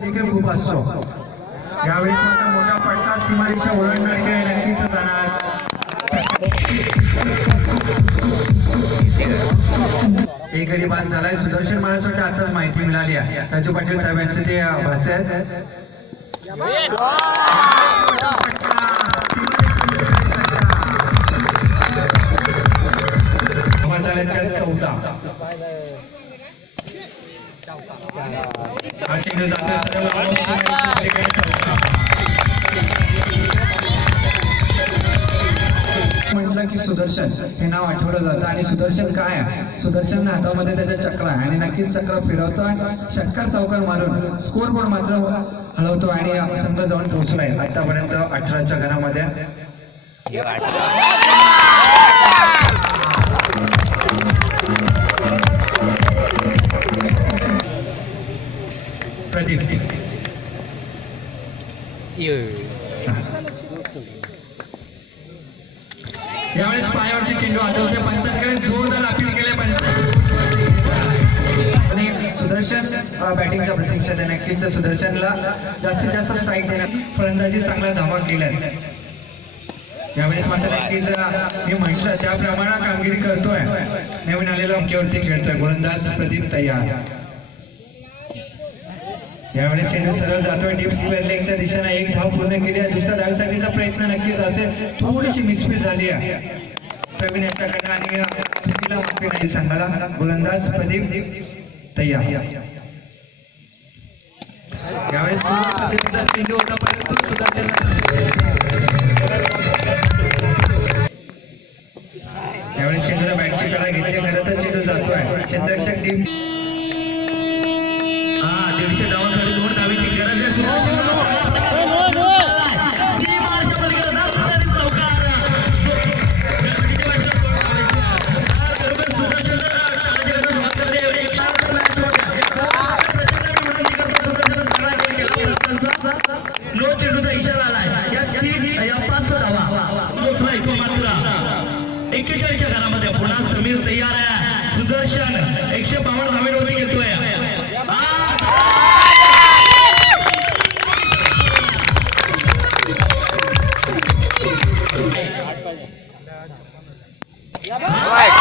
देखील खूप असतो। यावेळेस मोठा फटका सीमारेषा ओलांडणार की नक्कीच जाणार। एक गडी बाद झालाय सुदर्शन महाराजांसाठी आताच माहिती मिळाली आहे। राजू पाटील साहेब यांचे ते भाचे आहेत। चौथा म्हटलं की सुदर्शन हे नाव आठवलं जातं आणि सुदर्शन काय आहे? सुदर्शन हातामध्ये त्याच्या चक्र आहे आणि नक्कीच चक्र फिरवतो आणि षटकार चौकार मारून स्कोर बोर्ड मात्र हलवतो आणि संघ जाऊन पोहोचलाय आतापर्यंत 18च्या घरामध्ये। प्रदीप यावेळेस पायावरती चेंडू आदवच्या पंचांकडे जोरदार अपील केले आणि सुदर्शन बॅटिंगच्या प्रतीक्षेत आहे। नक्कीच सुदर्शनला जास्तीत जास्त स्ट्राईक देण्यात फलंदाजी चांगला धमाक दिलाय। यावेळेस मात्र नक्कीच मी म्हटलं त्याप्रमाणे कामगिरी करतोय। नवीन आलेला अंकीवरती खेळतोय गोलंदाज प्रदीप तयार। यावेळेस चेंडू सरळ जातोय डीप स्क्वेअर लेगच्या दिशेने। एक धाव पूर्ण केली आहे। दुसऱ्या धावेसाठीचा प्रयत्न नक्कीच असेल। थोडीशी मिसफिट झाली आहे प्रवीण यांच्याकडनं आणि चुकीला माफी नाही संघाला। गोलंदाज प्रदीप तयार। यावेळेस चेंडू होता परंतु सुदर्शन यावेळेस चेंडूला बॅटची करा घेतली खरं तर चेंडू जातोय क्षेत्ररक्षक टीम 150 धावांसाठी 2 धावेची गरज आहे। लो चेंडूचा इशारा आलाय या 5 धावा पोहोचला इथं मात्र 41च्या घरामध्ये पुन्हा समीर तयार आहे। सुदर्शन 152 धावेवरती घेतोय। Right.